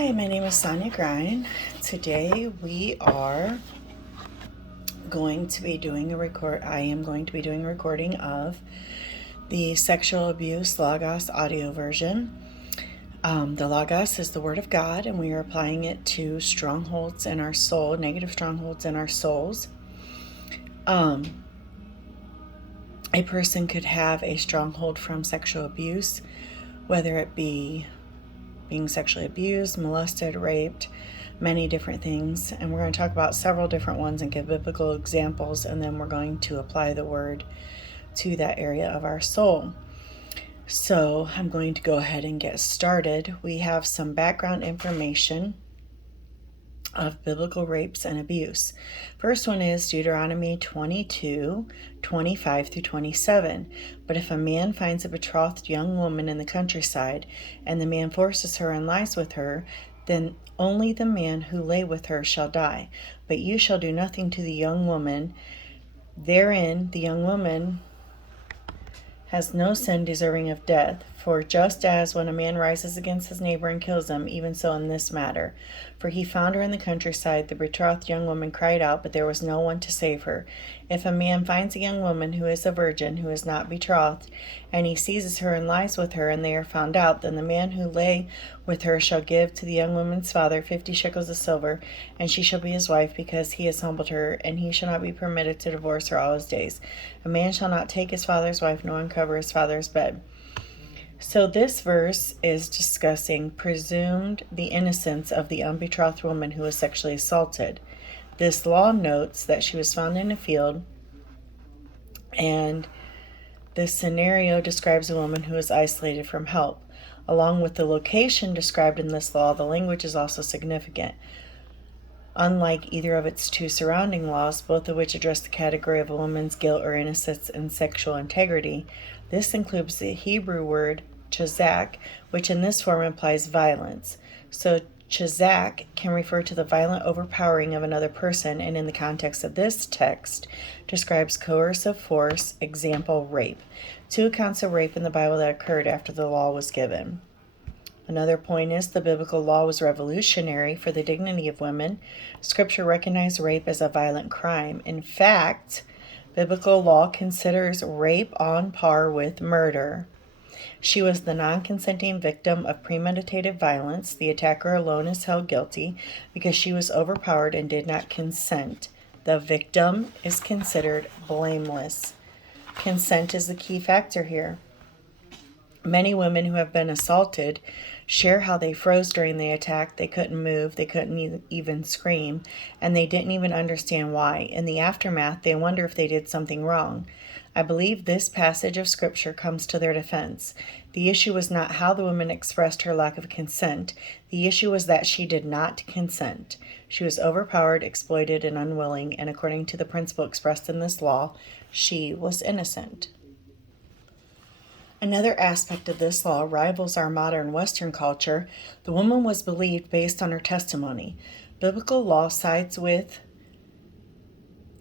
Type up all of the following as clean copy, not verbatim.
Hi, my name is Sonia Grine. Today we are going to be doing I am going to be doing a recording of the sexual abuse Logos audio version. The Logos is the Word of God, and we are applying it to strongholds in our soul, negative strongholds in our souls. A person could have a stronghold from sexual abuse, whether it be being sexually abused, molested, raped, many different things. And we're going to talk about several different ones and give biblical examples, and then we're going to apply the word to that area of our soul. So I'm going to go ahead and get started. We have some background information of biblical rapes and abuse. First one is Deuteronomy 22:25-27. But if a man finds a betrothed young woman in the countryside, and the man forces her and lies with her, then only the man who lay with her shall die. But you shall do nothing to the young woman. Therein the young woman has no sin deserving of death. For just as when a man rises against his neighbor and kills him, even so in this matter. For he found her in the countryside. The betrothed young woman cried out, but there was no one to save her. If a man finds a young woman who is a virgin, who is not betrothed, and he seizes her and lies with her, and they are found out, then the man who lay with her shall give to the young woman's father 50 shekels of silver, and she shall be his wife, because he has humbled her, and he shall not be permitted to divorce her all his days. A man shall not take his father's wife, nor uncover his father's bed. So this verse is discussing presumed the innocence of the unbetrothed woman who was sexually assaulted. This law notes that she was found in a field, and this scenario describes a woman who is isolated from help. Along with the location described in this law, the language is also significant. Unlike either of its two surrounding laws, both of which address the category of a woman's guilt or innocence and sexual integrity, this includes the Hebrew word chazak, which in this form implies violence. So chazak can refer to the violent overpowering of another person, and in the context of this text, describes coercive force, example, rape. Two accounts of rape in the Bible that occurred after the law was given. Another point is the biblical law was revolutionary for the dignity of women. Scripture recognized rape as a violent crime. In fact, biblical law considers rape on par with murder. She was the non-consenting victim of premeditated violence. The attacker alone is held guilty because she was overpowered and did not consent. The victim is considered blameless. Consent is the key factor here. Many women who have been assaulted share how they froze during the attack. They couldn't move, they couldn't even scream, and they didn't even understand why. In the aftermath, they wonder if they did something wrong. I believe this passage of Scripture comes to their defense. The issue was not how the woman expressed her lack of consent. The issue was that she did not consent. She was overpowered, exploited, and unwilling, and according to the principle expressed in this law, she was innocent. Another aspect of this law rivals our modern Western culture. The woman was believed based on her testimony. Biblical law sides with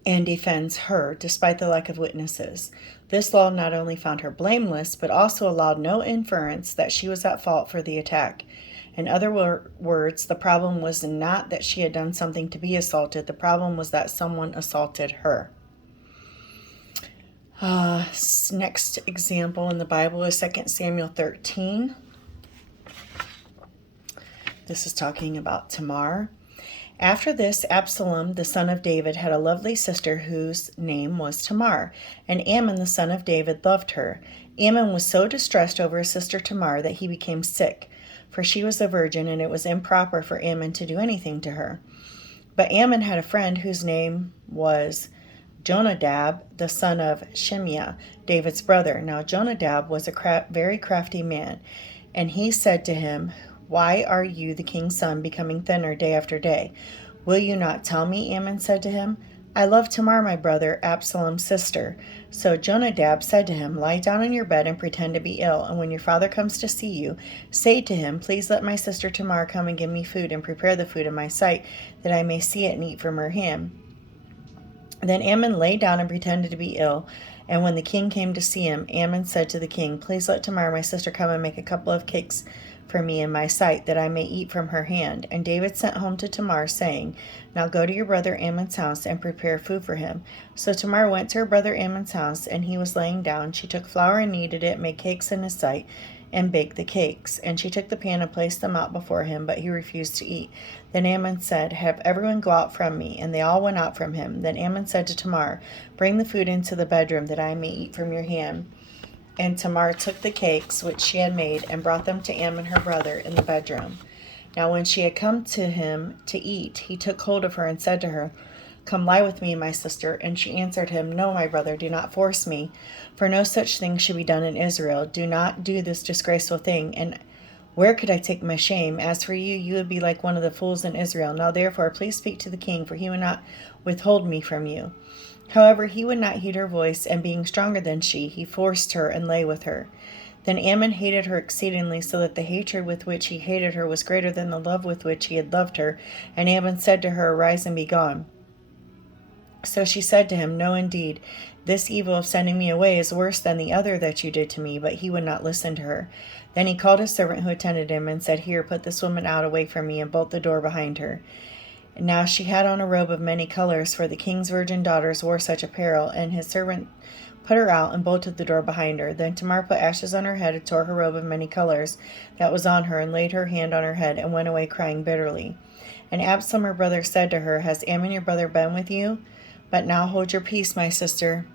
and defends her despite the lack of witnesses. This law not only found her blameless, but also allowed no inference that she was at fault for the attack. In other words, the problem was not that she had done something to be assaulted. The problem was that someone assaulted her. Next example in the Bible is 2 Samuel 13. This is talking about Tamar. After this, Absalom, the son of David, had a lovely sister whose name was Tamar, and Ammon, the son of David, loved her. Ammon was so distressed over his sister Tamar that he became sick, for she was a virgin, and it was improper for Ammon to do anything to her. But Ammon had a friend whose name was Jonadab, the son of Shimeah, David's brother. Now Jonadab was a very crafty man, and he said to him, "Why are you, the king's son, becoming thinner day after day? Will you not tell me?" Ammon said to him. "I love Tamar, my brother, Absalom's sister." So Jonadab said to him, "Lie down on your bed and pretend to be ill, and when your father comes to see you, say to him, 'Please let my sister Tamar come and give me food, and prepare the food in my sight, that I may see it and eat from her hand.'" Then Ammon lay down and pretended to be ill, and when the king came to see him, Ammon said to the king, "Please let Tamar, my sister, come and make a couple of cakes for me in my sight, that I may eat from her hand. And David sent home to Tamar, saying, Now go to your brother Amnon's house and prepare food for him. So Tamar went to her brother Amnon's house, and he was laying down. She took flour and kneaded it, made cakes in his sight, and baked the cakes. And she took the pan and placed them out before him, but he refused to eat. Then Amnon said, Have everyone go out from me. And they all went out from him. Then Amnon said to Tamar, Bring the food into the bedroom, that I may eat from your hand. And Tamar took the cakes which she had made and brought them to Amnon her brother in the bedroom. Now when she had come to him to eat, he took hold of her and said to her, Come lie with me, my sister. And she answered him, No, my brother, do not force me, for no such thing should be done in Israel. Do not do this disgraceful thing, and where could I take my shame? As for you, you would be like one of the fools in Israel. Now therefore, please speak to the king, for he will not withhold me from you. However, he would not heed her voice, and being stronger than she, he forced her and lay with her. Then Amnon hated her exceedingly, so that the hatred with which he hated her was greater than the love with which he had loved her. And Amnon said to her, Arise and be gone. So she said to him, No, indeed, this evil of sending me away is worse than the other that you did to me. But he would not listen to her. Then he called his servant who attended him, and said, Here, put this woman out away from me, and bolt the door behind her. Now she had on a robe of many colors, for the king's virgin daughters wore such apparel, and his servant put her out and bolted the door behind her. Then Tamar put ashes on her head and tore her robe of many colors that was on her, and laid her hand on her head, and went away crying bitterly. And Absalom her brother said to her, Has Amnon your brother been with you? But now hold your peace, my sister.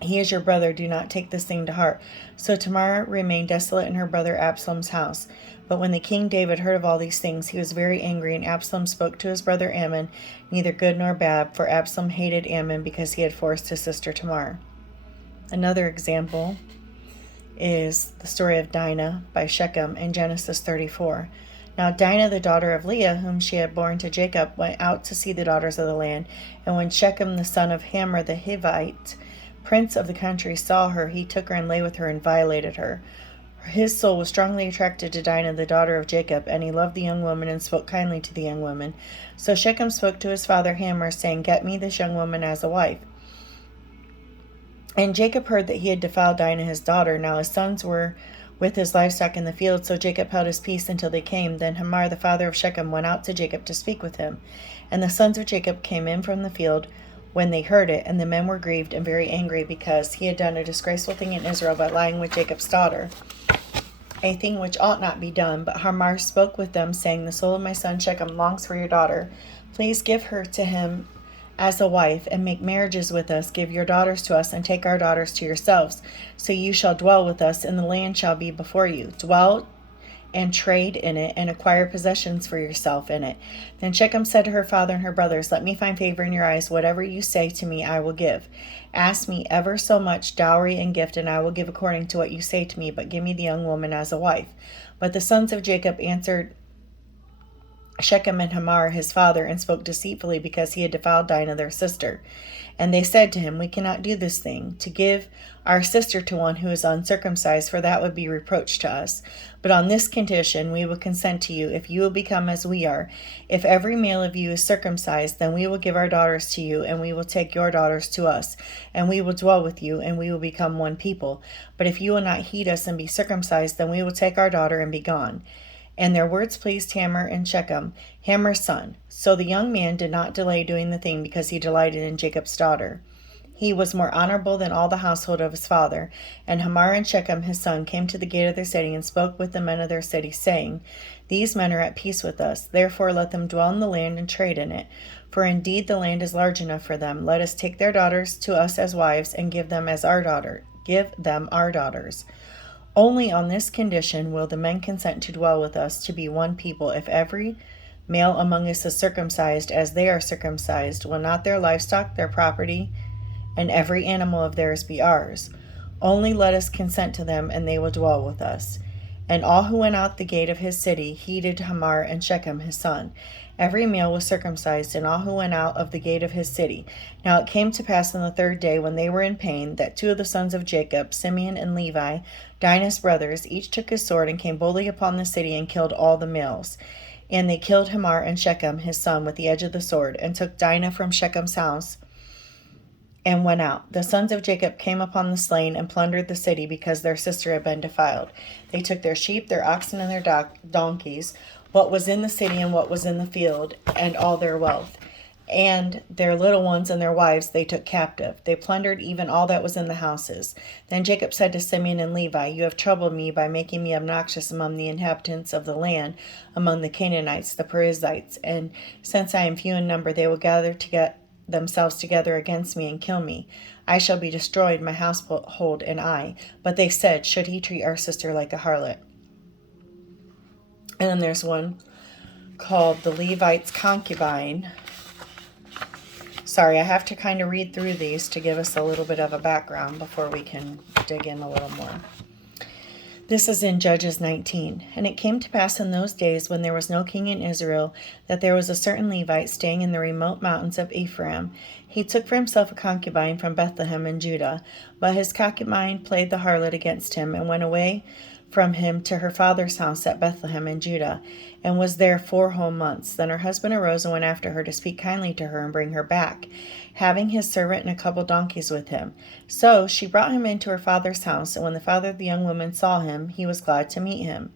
He is your brother. Do not take this thing to heart. So Tamar remained desolate in her brother Absalom's house. But when the king David heard of all these things, he was very angry, and Absalom spoke to his brother Amnon, neither good nor bad, for Absalom hated Amnon because he had forced his sister Tamar. Another example is the story of Dinah by Shechem in Genesis 34. Now Dinah, the daughter of Leah, whom she had borne to Jacob, went out to see the daughters of the land. And when Shechem, the son of Hamor the Hivite, prince of the country, saw her, he took her and lay with her and violated her. His soul was strongly attracted to Dinah, the daughter of Jacob, and he loved the young woman and spoke kindly to the young woman. So Shechem spoke to his father Hamor, saying, Get me this young woman as a wife. And Jacob heard that he had defiled Dinah his daughter. Now his sons were with his livestock in the field, so Jacob held his peace until they came. Then Hamor, the father of Shechem, went out to Jacob to speak with him. And the sons of Jacob came in from the field when they heard it, and the men were grieved and very angry, because he had done a disgraceful thing in Israel by lying with Jacob's daughter, a thing which ought not be done. But Hamor spoke with them, saying, The soul of my son Shechem longs for your daughter. Please give her to him as a wife, and make marriages with us. Give your daughters to us, and take our daughters to yourselves. So you shall dwell with us, and the land shall be before you. Dwell and trade in it, and acquire possessions for yourself in it. Then Shechem said to her father and her brothers, Let me find favor in your eyes. Whatever you say to me, I will give. Ask me ever so much dowry and gift, and I will give according to what you say to me. But give me the young woman as a wife. But the sons of Jacob answered Shechem and Hamor his father, and spoke deceitfully, because he had defiled Dinah their sister. And they said to him, We cannot do this thing, to give our sister to one who is uncircumcised, for that would be reproach to us. But on this condition we will consent to you, if you will become as we are. If every male of you is circumcised, then we will give our daughters to you, and we will take your daughters to us, and we will dwell with you, and we will become one people. But if you will not heed us and be circumcised, then we will take our daughter and be gone. And their words pleased Hamor and Shechem, Hamor's son. So the young man did not delay doing the thing, because he delighted in Jacob's daughter. He was more honorable than all the household of his father. And Hamor and Shechem his son came to the gate of their city, and spoke with the men of their city, saying, These men are at peace with us. Therefore let them dwell in the land and trade in it. For indeed the land is large enough for them. Let us take their daughters to us as wives, and give them our daughters. Only on this condition will the men consent to dwell with us, to be one people. If every male among us is circumcised as they are circumcised, will not their livestock, their property, and every animal of theirs be ours? Only let us consent to them, and they will dwell with us. And all who went out the gate of his city heeded Hamor and Shechem his son. Every male was circumcised, and all who went out of the gate of his city. Now it came to pass on the third day, when they were in pain, that two of the sons of Jacob, Simeon and Levi, Dinah's brothers, each took his sword, and came boldly upon the city, and killed all the males. And they killed Hamor and Shechem his son with the edge of the sword, and took Dinah from Shechem's house, and went out. The sons of Jacob came upon the slain and plundered the city because their sister had been defiled. They took their sheep, their oxen, and their donkeys, what was in the city and what was in the field, and all their wealth. And their little ones and their wives they took captive. They plundered even all that was in the houses. Then Jacob said to Simeon and Levi, "You have troubled me by making me obnoxious among the inhabitants of the land, among the Canaanites, the Perizzites, and since I am few in number, they will gather to get themselves together against me and kill me. I shall be destroyed, my household and I." But they said, "Should he treat our sister like a harlot?" And then there's one called the Levite's concubine. Sorry, I have to kind of read through these to give us a little bit of a background before we can dig in a little more. This is in Judges 19. And it came to pass in those days when there was no king in Israel, that there was a certain Levite staying in the remote mountains of Ephraim. He took for himself a concubine from Bethlehem in Judah, but his concubine played the harlot against him, and went away from him to her father's house at Bethlehem in Judah, and was there 4 whole months. Then her husband arose and went after her to speak kindly to her and bring her back, having his servant and a couple donkeys with him. So she brought him into her father's house, and when the father of the young woman saw him, he was glad to meet him.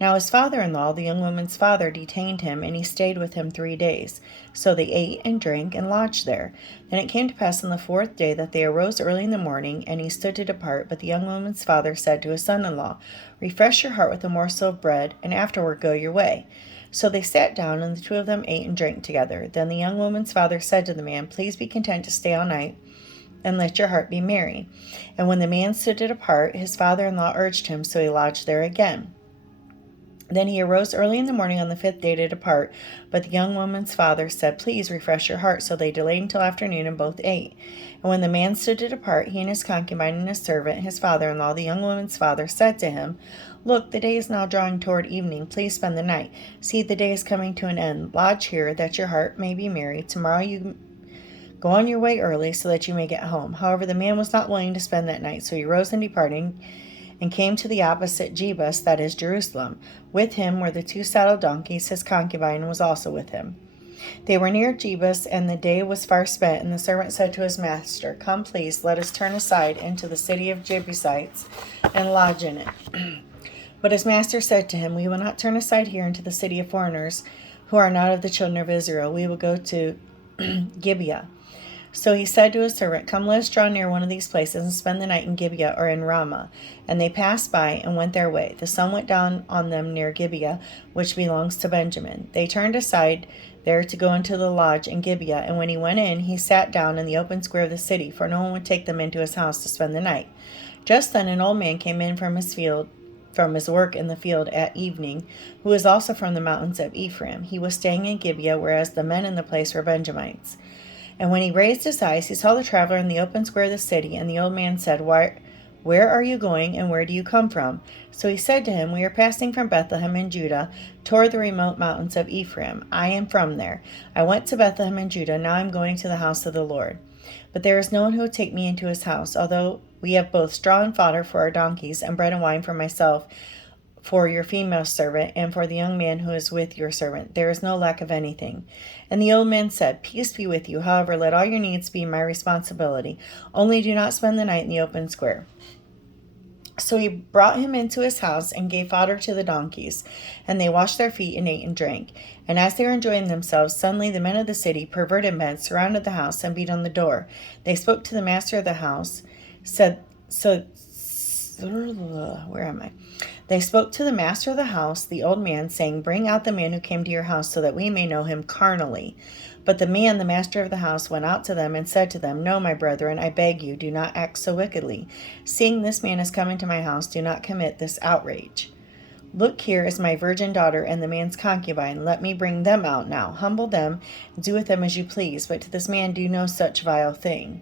Now his father-in-law, the young woman's father, detained him, and he stayed with him 3 days. So they ate and drank and lodged there. Then it came to pass on the 4th day that they arose early in the morning, and he stood to depart. But the young woman's father said to his son-in-law, "Refresh your heart with a morsel of bread, and afterward go your way." So they sat down, and the 2 of them ate and drank together. Then the young woman's father said to the man, "Please be content to stay all night, and let your heart be merry." And when the man stood to depart, his father-in-law urged him, so he lodged there again. Then he arose early in the morning on the 5th day to depart. But the young woman's father said, "Please refresh your heart." So they delayed until afternoon, and both ate. And when the man stood to depart, he and his concubine and his servant, his father-in-law, the young woman's father, said to him, "Look, the day is now drawing toward evening. Please spend the night. See, the day is coming to an end. Lodge here, that your heart may be merry. Tomorrow you go on your way early, so that you may get home." However, the man was not willing to spend that night, so he rose and departing, and came to the opposite Jebus, that is Jerusalem. With him were the 2 saddled donkeys. His concubine was also with him. They were near Jebus, and the day was far spent. And the servant said to his master, "Come, please, let us turn aside into the city of Jebusites and lodge in it." But his master said to him, "We will not turn aside here into the city of foreigners who are not of the children of Israel. We will go to Gibeah." So he said to his servant, "Come, let us draw near one of these places and spend the night in Gibeah or in Ramah." And they passed by and went their way. The sun went down on them near Gibeah, which belongs to Benjamin. They turned aside there to go into the lodge in Gibeah. And when he went in, he sat down in the open square of the city, for no one would take them into his house to spend the night. Just then an old man came in from his work in the field at evening, who was also from the mountains of Ephraim. He was staying in Gibeah, whereas the men in the place were Benjamites. And when he raised his eyes, he saw the traveler in the open square of the city. And the old man said, Where are you going, and where do you come from?" So he said to him, "We are passing from Bethlehem in Judah toward the remote mountains of Ephraim. I am from there. I went to Bethlehem in Judah. Now I am going to the house of the Lord. But there is no one who will take me into his house, although we have both straw and fodder for our donkeys, and bread and wine for myself, for your female servant, and for the young man who is with your servant. There is no lack of anything." And the old man said, "Peace be with you. However, let all your needs be my responsibility. Only do not spend the night in the open square." So he brought him into his house and gave fodder to the donkeys, and they washed their feet and ate and drank. And as they were enjoying themselves, suddenly the men of the city, perverted men, surrounded the house and beat on the door. They spoke to the master of the house, They spoke to the master of the house, the old man, saying, "Bring out the man who came to your house, so that we may know him carnally." But the man, the master of the house, went out to them and said to them, "No, my brethren, I beg you, do not act so wickedly. Seeing this man has come into my house, do not commit this outrage. Look, here is my virgin daughter and the man's concubine. Let me bring them out now. Humble them, and do with them as you please, but to this man do no such vile thing."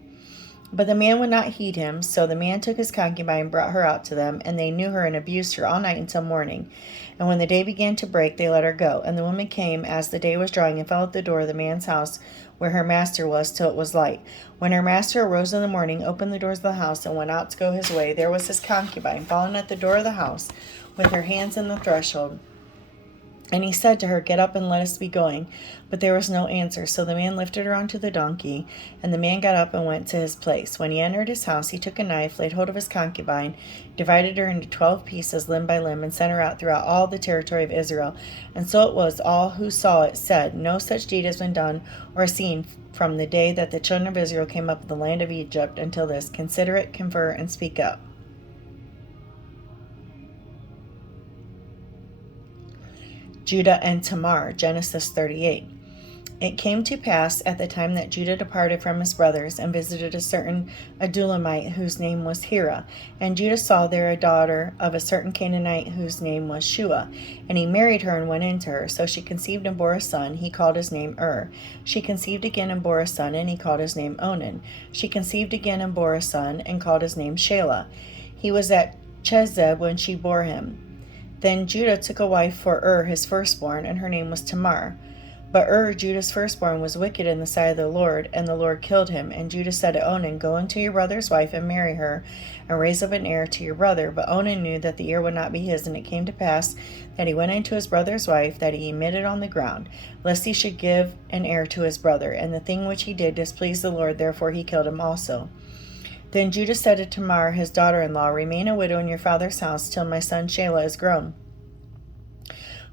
But the man would not heed him, so the man took his concubine and brought her out to them, and they knew her and abused her all night until morning. And when the day began to break, they let her go. And the woman came as the day was drawing and fell at the door of the man's house where her master was till it was light. When her master arose in the morning, opened the doors of the house, and went out to go his way, there was his concubine fallen at the door of the house with her hands in the threshold. And he said to her, Get up and let us be going. But there was no answer. So the man lifted her onto the donkey, and the man got up and went to his place. When he entered his house, he took a knife, laid hold of his concubine, divided her into 12 pieces, limb by limb, and sent her out throughout all the territory of Israel. And so it was, all who saw it said, No such deed has been done or seen from the day that the children of Israel came up with the land of Egypt until this. Consider it, confer, and speak up. Judah and Tamar, Genesis 38. It came to pass at the time that Judah departed from his brothers and visited a certain Adulamite whose name was Hira. And Judah saw there a daughter of a certain Canaanite whose name was Shua. And he married her and went into her. So she conceived and bore a son. He called his name She conceived again and bore a son, and he called his name Onan. She conceived again and bore a son, and called his name Shelah. He was at Chezib when she bore him. Then Judah took a wife for his firstborn, and her name was Tamar. But Judah's firstborn, was wicked in the sight of the Lord, and the Lord killed him. And Judah said to Onan, Go unto your brother's wife, and marry her, and raise up an heir to your brother. But Onan knew that the heir would not be his, and it came to pass that he went into his brother's wife, that he emitted on the ground, lest he should give an heir to his brother. And the thing which he did displeased the Lord, therefore he killed him also. Then Judah said to Tamar, his daughter-in-law, Remain a widow in your father's house till my son Shelah is grown.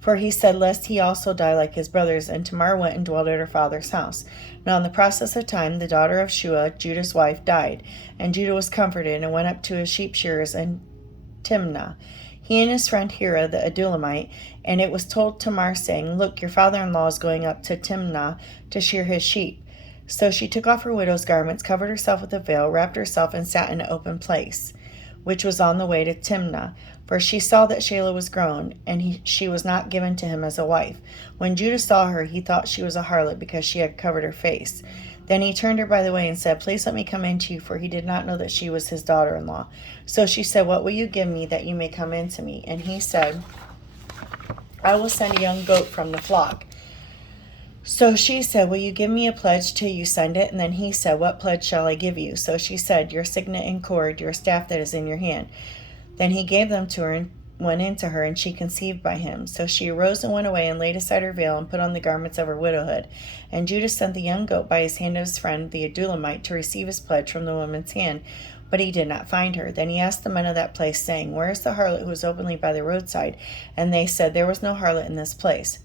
For he said, Lest he also die like his brothers. And Tamar went and dwelt at her father's house. Now in the process of time, the daughter of Shua, Judah's wife, died. And Judah was comforted, and went up to his sheep shearers in Timnah, he and his friend Hira the Adulamite. And it was told Tamar, saying, Look, your father-in-law is going up to Timnah to shear his sheep. So she took off her widow's garments, covered herself with a veil, wrapped herself, and sat in an open place, which was on the way to Timnah. For she saw that Shelah was grown, and she was not given to him as a wife. When Judah saw her, he thought she was a harlot, because she had covered her face. Then he turned her by the way and said, Please let me come in to you, for he did not know that she was his daughter-in-law. So she said, What will you give me that you may come in to me? And he said, I will send a young goat from the flock. So she said, Will you give me a pledge till you send it? And then he said, What pledge shall I give you? So she said, Your signet and cord, your staff that is in your hand. Then he gave them to her and went into her, and she conceived by him. So she arose and went away and laid aside her veil and put on the garments of her widowhood. And Judah sent the young goat by his hand to his friend the Adulamite to receive his pledge from the woman's hand. But he did not find her. Then he asked the men of that place, saying, Where is the harlot who was openly by the roadside? And they said, There was no harlot in this place.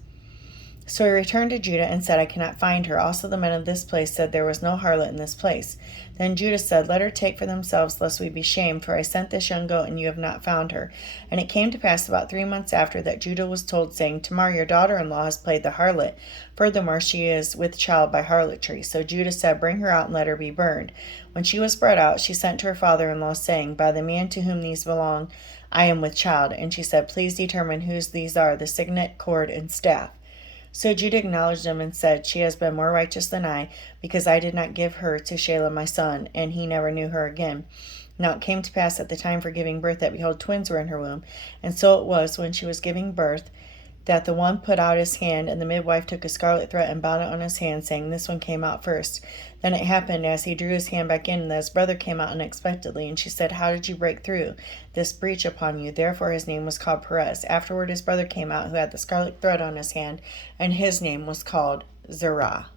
So he returned to Judah and said, I cannot find her. Also the men of this place said, There was no harlot in this place. Then Judah said, Let her take for themselves, lest we be shamed, for I sent this young goat, and you have not found her. And it came to pass about 3 months after that Judah was told, saying, Tamar, your daughter-in-law, has played the harlot. Furthermore, she is with child by harlotry. So Judah said, Bring her out and let her be burned. When she was brought out, she sent to her father-in-law, saying, By the man to whom these belong, I am with child. And she said, Please determine whose these are, the signet, cord, and staff. So Judah acknowledged him and said, She has been more righteous than I, because I did not give her to Shelah my son, and he never knew her again. Now it came to pass at the time for giving birth that, behold, twins were in her womb. And so it was, when she was giving birth, that the one put out his hand, and the midwife took a scarlet thread and bound it on his hand, saying, This one came out first. Then it happened, as he drew his hand back in, that his brother came out unexpectedly. And she said, How did you break through this breach upon you? Therefore his name was called Perez. Afterward his brother came out, who had the scarlet thread on his hand, and his name was called Zerah.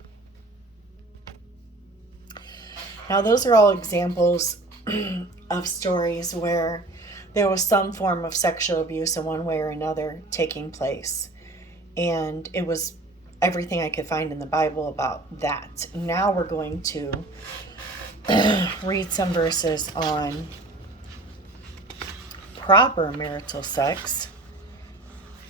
Now those are all examples of stories where there was some form of sexual abuse in one way or another taking place. And it was everything I could find in the Bible about that. Now we're going to read some verses on proper marital sex.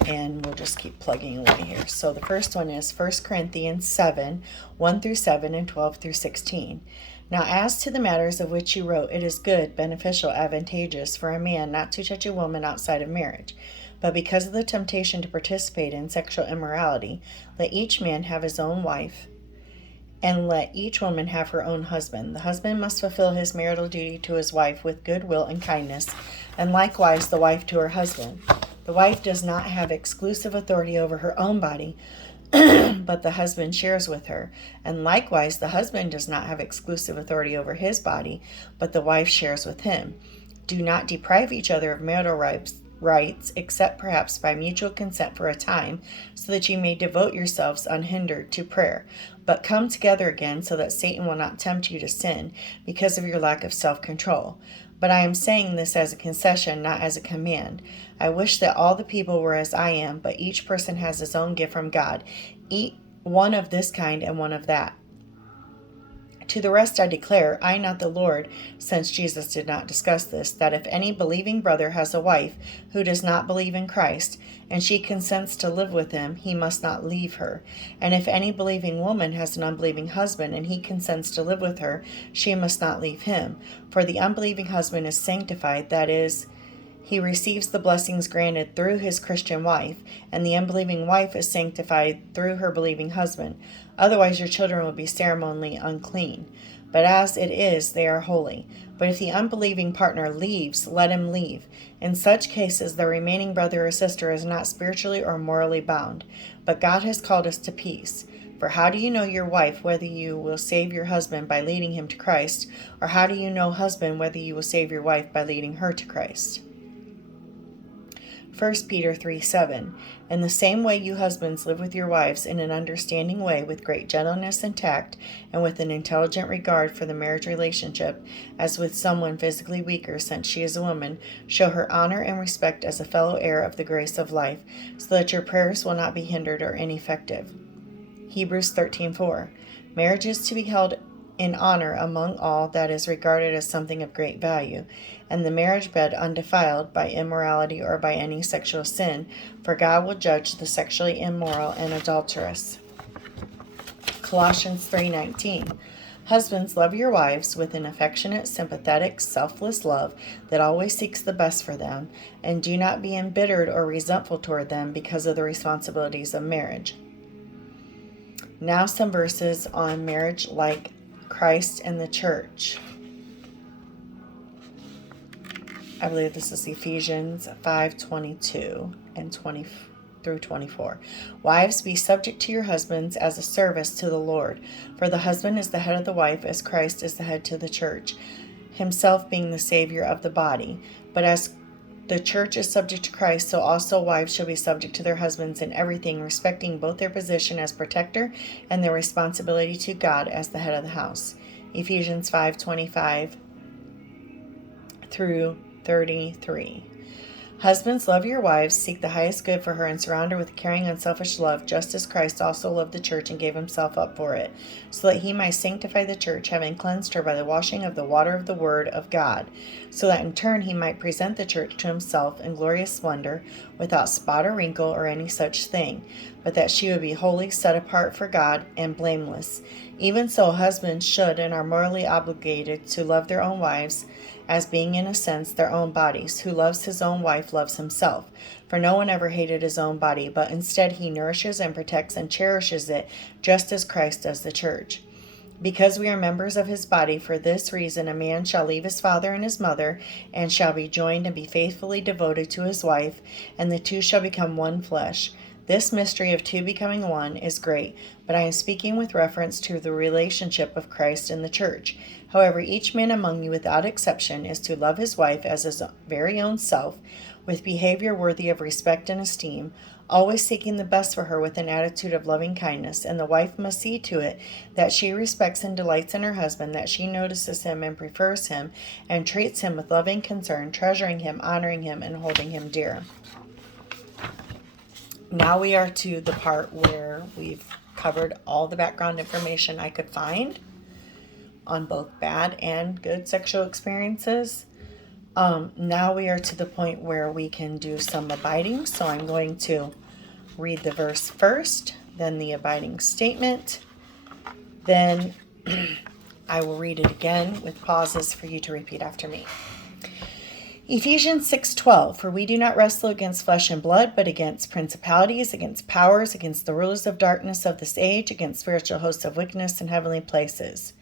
And we'll just keep plugging away here. So the first one is 1 Corinthians 7, 1 through 7 and 12 through 16. Now as to the matters of which you wrote, it is good, beneficial, advantageous for a man not to touch a woman outside of marriage. But because of the temptation to participate in sexual immorality, let each man have his own wife, and let each woman have her own husband. The husband must fulfill his marital duty to his wife with goodwill and kindness, and likewise the wife to her husband. The wife does not have exclusive authority over her own body, but the husband shares with her. And likewise, the husband does not have exclusive authority over his body, but the wife shares with him. Do not deprive each other of marital rights, except perhaps by mutual consent for a time, so that you may devote yourselves unhindered to prayer. But come together again, so that Satan will not tempt you to sin because of your lack of self-control. But I am saying this as a concession, not as a command. I wish that all the people were as I am, but each person has his own gift from God. Eat one of this kind and one of that. To the rest I declare, I, not the Lord, since Jesus did not discuss this, that if any believing brother has a wife who does not believe in Christ, and she consents to live with him, he must not leave her. And if any believing woman has an unbelieving husband, and he consents to live with her, she must not leave him. For the unbelieving husband is sanctified, that is, he receives the blessings granted through his Christian wife, and the unbelieving wife is sanctified through her believing husband. Otherwise your children will be ceremonially unclean. But as it is, they are holy. But if the unbelieving partner leaves, let him leave. In such cases, the remaining brother or sister is not spiritually or morally bound. But God has called us to peace. For how do you know your wife whether you will save your husband by leading him to Christ? Or how do you know, husband, whether you will save your wife by leading her to Christ? 1 Peter 3:7. In the same way, you husbands live with your wives in an understanding way, with great gentleness and tact, and with an intelligent regard for the marriage relationship, as with someone physically weaker, since she is a woman. Show her honor and respect as a fellow heir of the grace of life, so that your prayers will not be hindered or ineffective. Hebrews 13:4. Marriage is to be held in honor among all, that is regarded as something of great value, and the marriage bed undefiled by immorality or by any sexual sin, for God will judge the sexually immoral and adulterous. Colossians 3:19. Husbands, love your wives with an affectionate, sympathetic, selfless love that always seeks the best for them, and do not be embittered or resentful toward them because of the responsibilities of marriage. Now some verses on marriage, like Christ and the church. I believe this is Ephesians 5:22 and 20 through 24. Wives, be subject to your husbands as a service to the Lord. For the husband is the head of the wife, as Christ is the head to the church, himself being the Savior of the body. But as the church is subject to Christ, so also wives shall be subject to their husbands in everything, respecting both their position as protector and their responsibility to God as the head of the house. Ephesians 5:25 through 33. Husbands, love your wives, seek the highest good for her, and surround her with caring, unselfish love, just as Christ also loved the church and gave himself up for it, so that he might sanctify the church, having cleansed her by the washing of the water of the word of God, so that in turn he might present the church to himself in glorious splendor, without spot or wrinkle or any such thing, but that she would be wholly set apart for God and blameless. Even so, husbands should and are morally obligated to love their own wives, as being in a sense their own bodies. Who loves his own wife loves himself. For no one ever hated his own body, but instead he nourishes and protects and cherishes it, just as Christ does the church. Because we are members of his body, for this reason a man shall leave his father and his mother, and shall be joined and be faithfully devoted to his wife, and the two shall become one flesh. This mystery of two becoming one is great, but I am speaking with reference to the relationship of Christ and the church. However, each man among you without exception is to love his wife as his very own self, with behavior worthy of respect and esteem, always seeking the best for her with an attitude of loving kindness, and the wife must see to it that she respects and delights in her husband, that she notices him and prefers him, and treats him with loving concern, treasuring him, honoring him, and holding him dear. Now we are to the part where we've covered all the background information I could find on both bad and good sexual experiences. Now we are to the point where we can do some abiding. So I'm going to read the verse first, then the abiding statement. Then I will read it again with pauses for you to repeat after me. Ephesians 6:12, for we do not wrestle against flesh and blood, but against principalities, against powers, against the rulers of darkness of this age, against spiritual hosts of wickedness in heavenly places.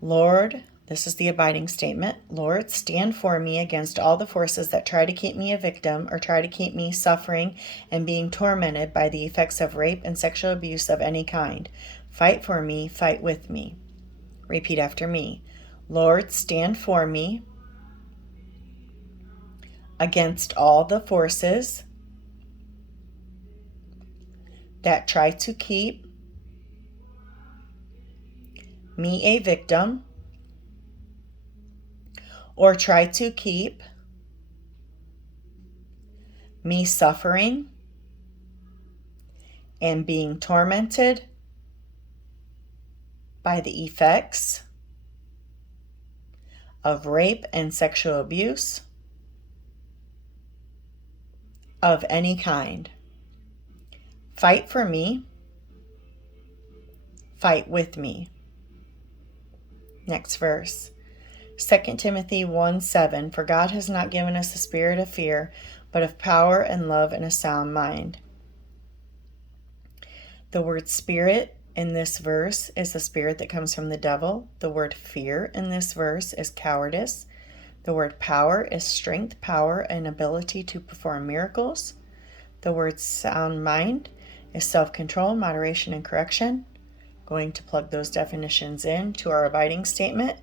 Lord, this is the abiding statement. Lord, stand for me against all the forces that try to keep me a victim or try to keep me suffering and being tormented by the effects of rape and sexual abuse of any kind. Fight for me, fight with me. Repeat after me. Lord, stand for me against all the forces that try to keep me a victim or try to keep me suffering and being tormented by the effects of rape and sexual abuse of any kind. Fight for me. Fight with me. Next verse. 2 Timothy 1:7. For God has not given us a spirit of fear, but of power and love and a sound mind. The word spirit in this verse is the spirit that comes from the devil. The word fear in this verse is cowardice. The word power is strength, power, and ability to perform miracles. The word sound mind is self-control, moderation, and correction. Going to plug those definitions in to our abiding statement.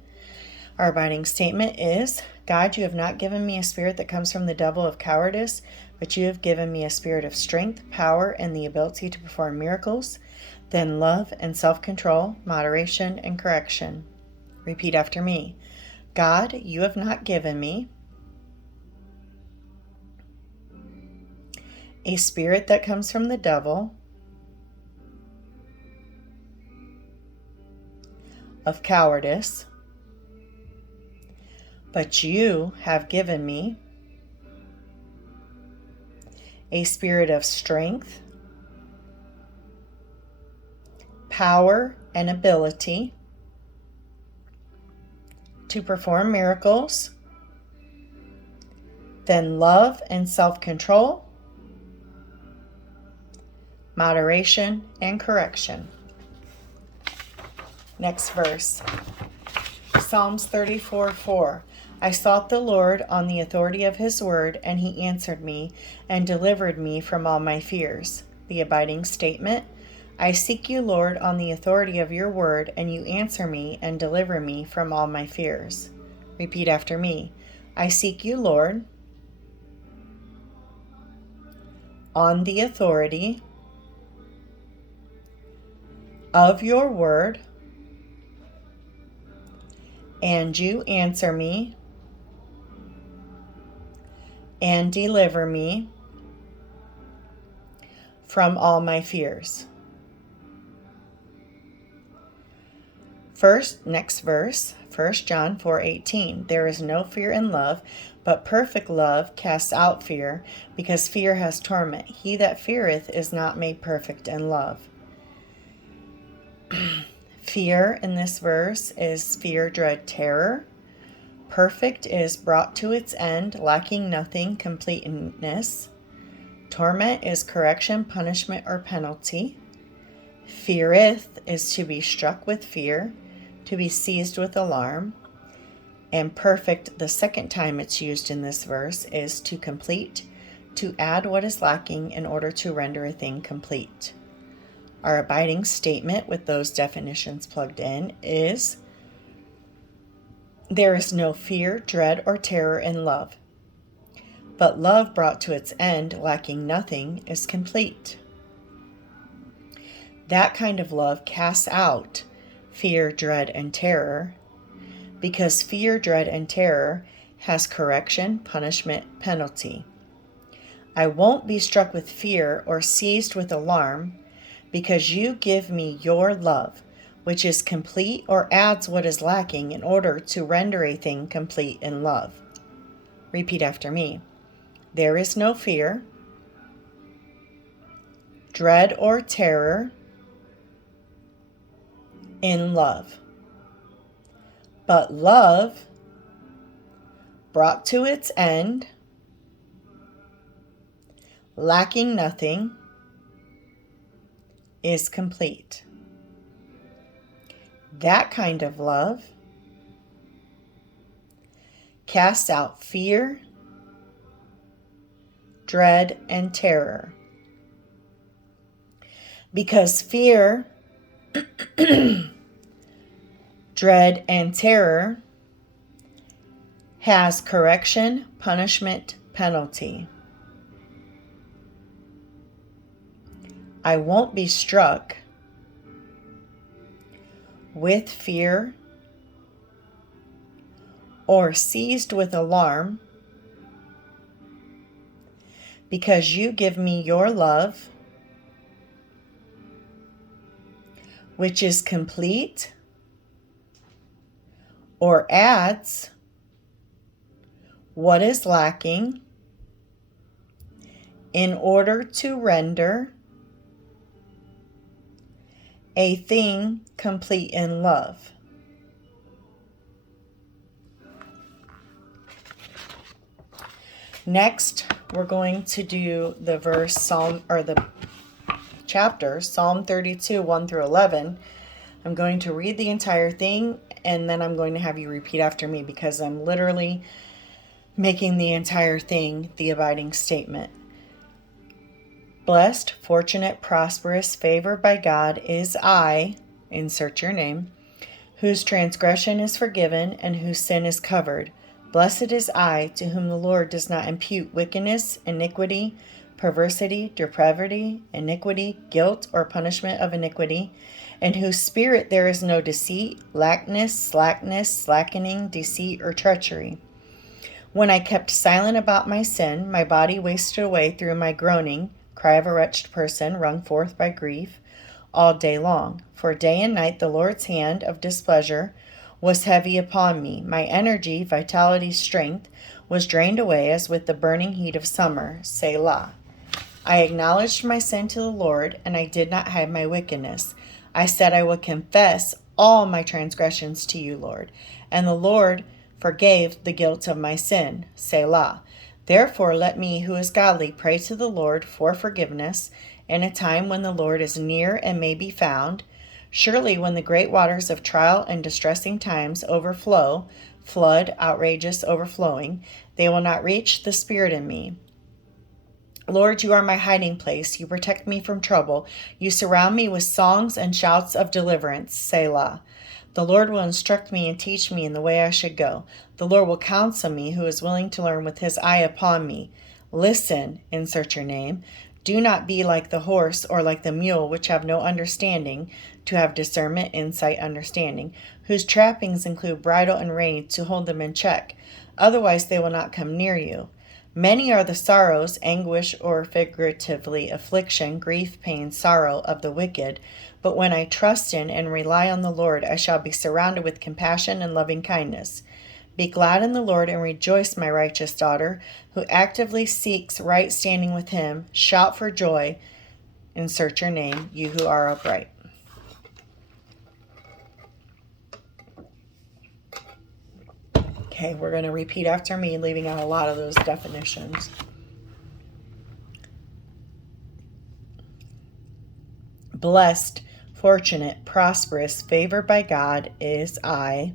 Our abiding statement is, God, you have not given me a spirit that comes from the devil of cowardice, but you have given me a spirit of strength, power, and the ability to perform miracles, then love and self-control, moderation, and correction. Repeat after me. God, you have not given me a spirit that comes from the devil of cowardice, but you have given me a spirit of strength, power, and ability to perform miracles, then love and self-control, moderation, and correction. Next verse. Psalms 34:4. I sought the Lord on the authority of his word, and he answered me and delivered me from all my fears. The abiding statement. I seek you, Lord, on the authority of your word, and you answer me and deliver me from all my fears. Repeat after me. I seek you, Lord, on the authority of your word, and you answer me and deliver me from all my fears. Next verse, 1 John 4:18. There is no fear in love, but perfect love casts out fear, because fear has torment. He that feareth is not made perfect in love. Fear in this verse is fear, dread, terror. Perfect is brought to its end, lacking nothing, completeness. Torment is correction, punishment, or penalty. Feareth is to be struck with fear, to be seized with alarm. And perfect, the second time it's used in this verse, is to complete, to add what is lacking in order to render a thing complete. Our abiding statement with those definitions plugged in is, there is no fear, dread, or terror in love, but love brought to its end, lacking nothing, is complete. That kind of love casts out fear, dread, and terror, because fear, dread, and terror has correction, punishment, penalty. I won't be struck with fear or seized with alarm, because you give me your love, which is complete or adds what is lacking in order to render a thing complete in love. Repeat after me. There is no fear, dread, or terror in love, but love brought to its end, lacking nothing, is complete. That kind of love casts out fear, dread, and terror, because fear, dread, and terror has correction, punishment, penalty. I won't be struck with fear or seized with alarm, because you give me your love, which is complete or adds what is lacking in order to render a thing complete in love. Next, we're going to do the chapter, Psalm 32, 1 through 11. I'm going to read the entire thing, and then I'm going to have you repeat after me, because I'm literally making the entire thing the abiding statement. Blessed, fortunate, prosperous, favored by God is I, insert your name, whose transgression is forgiven and whose sin is covered. Blessed is I, to whom the Lord does not impute wickedness, iniquity, perversity, depravity, iniquity, guilt, or punishment of iniquity, in whose spirit there is no deceit, slackness, slackening, deceit, or treachery. When I kept silent about my sin, my body wasted away through my groaning, cry of a wretched person, wrung forth by grief, all day long. For day and night the Lord's hand of displeasure was heavy upon me. My energy, vitality, strength was drained away as with the burning heat of summer. Selah. I acknowledged my sin to the Lord, and I did not hide my wickedness. I said I would confess all my transgressions to you, Lord, and the Lord forgave the guilt of my sin. Selah. Therefore let me, who is godly, pray to the Lord for forgiveness in a time when the Lord is near and may be found. Surely when the great waters of trial and distressing times overflow, flood, outrageous, overflowing, they will not reach the spirit in me. Lord, you are my hiding place. You protect me from trouble. You surround me with songs and shouts of deliverance. Selah. The Lord will instruct me and teach me in the way I should go. The Lord will counsel me, who is willing to learn, with his eye upon me. Listen, insert your name. Do not be like the horse or like the mule, which have no understanding, to have discernment, insight, understanding, whose trappings include bridle and rein to hold them in check. Otherwise they will not come near you. Many are the sorrows, anguish, or figuratively affliction, grief, pain, sorrow of the wicked. But when I trust in and rely on the Lord, I shall be surrounded with compassion and loving kindness. Be glad in the Lord and rejoice, my righteous daughter, who actively seeks right standing with him. Shout for joy, insert your name, you who are upright. Okay, we're going to repeat after me, leaving out a lot of those definitions. Blessed, fortunate, prosperous, favored by God is I,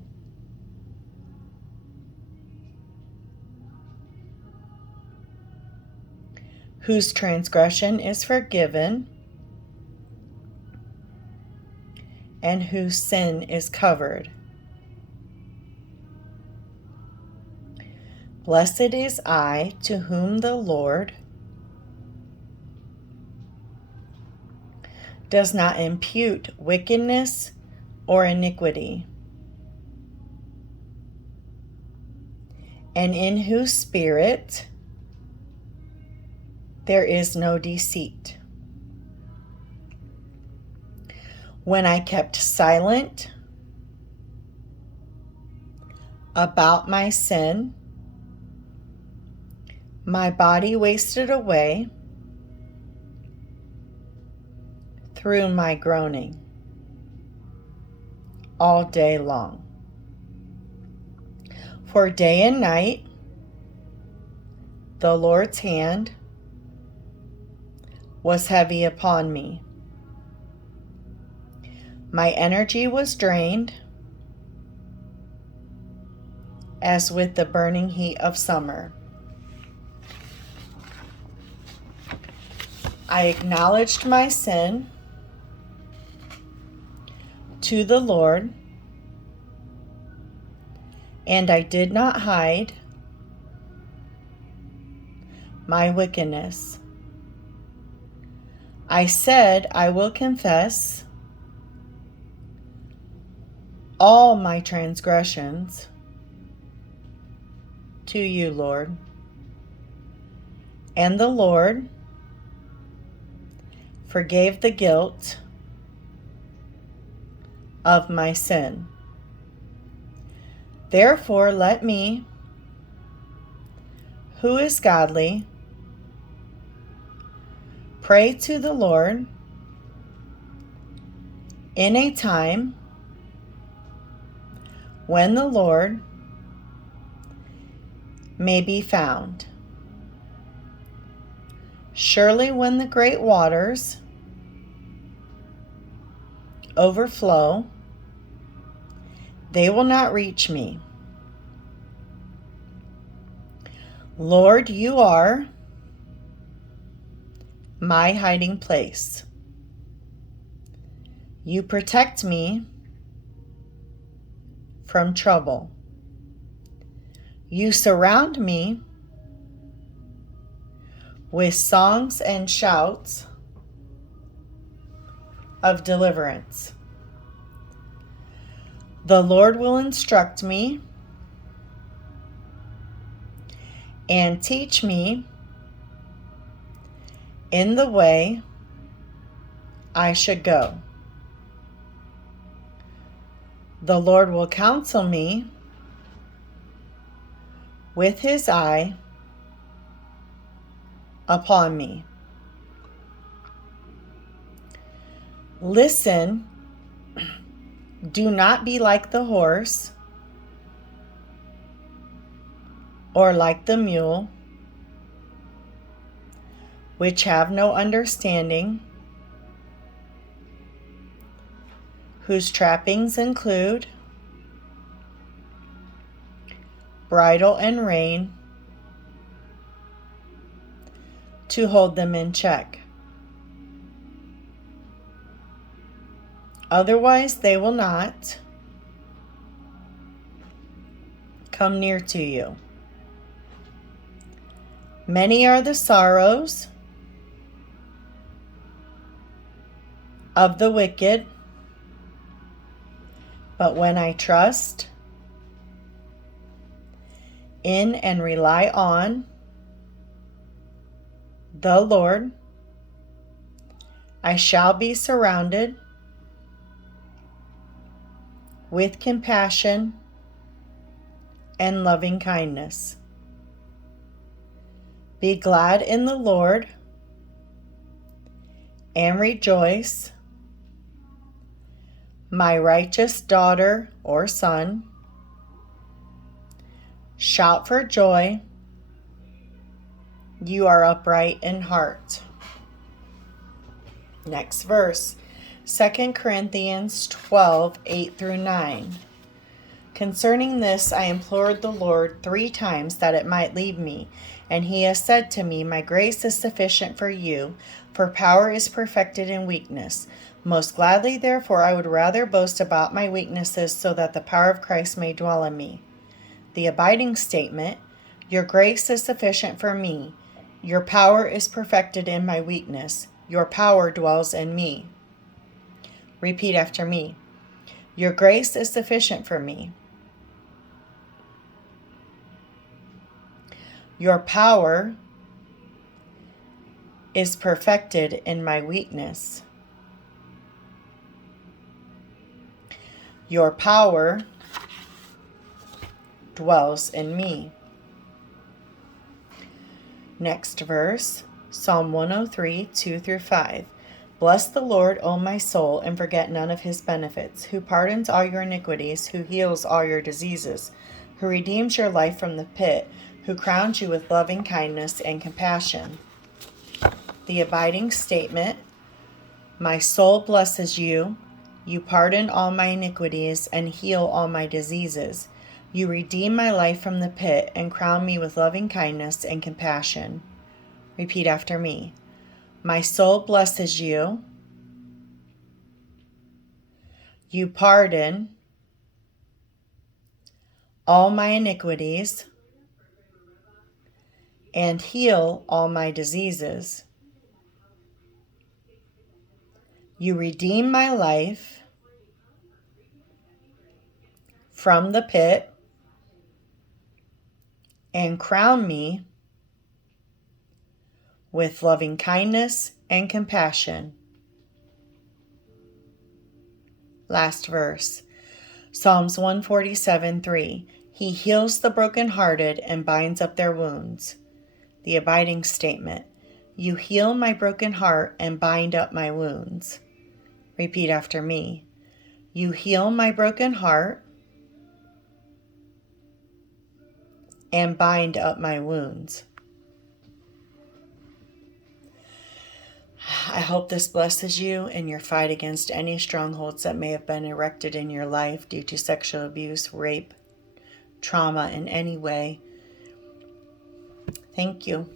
whose transgression is forgiven and whose sin is covered. Blessed is I, to whom the Lord does not impute wickedness or iniquity, and in whose spirit there is no deceit. When I kept silent about my sin, my body wasted away through my groaning all day long. For day and night the Lord's hand was heavy upon me. My energy was drained as with the burning heat of summer. I acknowledged my sin to the Lord, and I did not hide my wickedness. I said I will confess all my transgressions to you, Lord. And the Lord forgave the guilt of my sin. Therefore, let me, who is godly, pray to the Lord in a time when the Lord may be found. Surely when the great waters overflow, they will not reach me. Lord, you are my hiding place. You protect me from trouble. You surround me with songs and shouts of deliverance. The Lord will instruct me and teach me in the way I should go. The Lord will counsel me with his eye upon me. Listen, do not be like the horse or like the mule, which have no understanding, whose trappings include bridle and rein to hold them in check. Otherwise, they will not come near to you. Many are the sorrows of the wicked, but when I trust in and rely on the Lord, I shall be surrounded with compassion and loving kindness. Be glad in the Lord and rejoice, my righteous daughter or son. Shout for joy, you are upright in heart. Next verse, 2 Corinthians 12:8-9. Concerning this I implored the Lord 3 times that it might leave me, and he has said to me, my grace is sufficient for you, for power is perfected in weakness. Most gladly, therefore, I would rather boast about my weaknesses, so that the power of Christ may dwell in me. The abiding statement, your grace is sufficient for me. Your power is perfected in my weakness. Your power dwells in me. Repeat after me. Your grace is sufficient for me. Your power is perfected in my weakness. Your power dwells in me. Next verse, Psalm 103, 2-5. Bless the Lord, O my soul, and forget none of his benefits, who pardons all your iniquities, who heals all your diseases, who redeems your life from the pit, who crowns you with loving kindness and compassion. The abiding statement, my soul blesses you. You pardon all my iniquities and heal all my diseases. You redeem my life from the pit and crown me with loving kindness and compassion. Repeat after me. My soul blesses you. You pardon all my iniquities and heal all my diseases. You redeem my life from the pit and crown me with loving kindness and compassion. Last verse. Psalms 147:3. He heals the brokenhearted and binds up their wounds. The abiding statement. You heal my broken heart and bind up my wounds. Repeat after me. You heal my broken heart and bind up my wounds. I hope this blesses you in your fight against any strongholds that may have been erected in your life due to sexual abuse, rape, trauma in any way. Thank you.